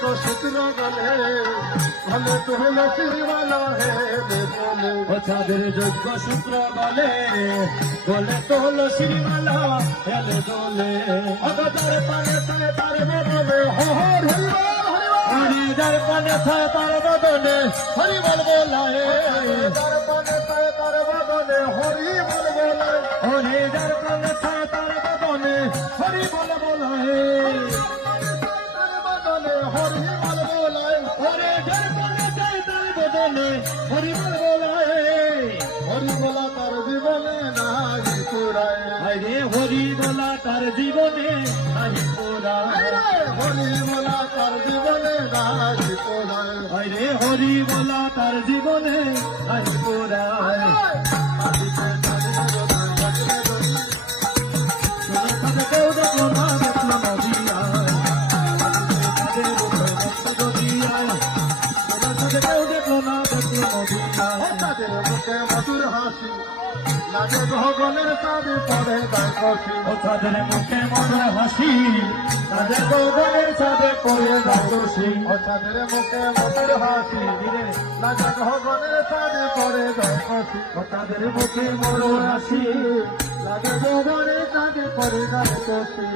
तो सूत्र गले भले तुहले सिरवाला है बोले ও চাঁদের যোগ্য সূত্র বলে বলে তোল শ্রীমালা হেলে দোলে अगर पाने से तारे बदले हो হরি যার পানে ছায় তার বদলে हरि बोल बोलाए तारे पाने से तारे बदले हरि बोल बोलाए হরি যার পানে ছায় তার বদলে हरि बोल बोलाए तारे बदले हरि बोल बोलाए হরি যার পানে ছায় তার বদলে হরি বল বলায় हरि बोला तार जीवने नाही पुराए হরে হরি বলা তার জীবনে নাই পোড়া हरि बोला तार जीवने नाही पुराए হরে হরি বলা তার জীবনে নাই পোড়া কেউ দেখলো না দেখলো নদিয়া কেউ দেখলো না দেখলো নদিয়া তাদের মুখে মধুর হাসি লাগে ভগনের সাথে পড়ে তাই কষি ও তাদের মুখে মধুর হাসি তাদের গৌবনের সাথে পড়ে দাসী তাদের মুখে মধুর হাসি লাগে ভগনের সাথে পড়ে তাই কষি ও তাদের মুখে মধুর হাসি লাগে ভগনের সাথে পড়ে তাই কষি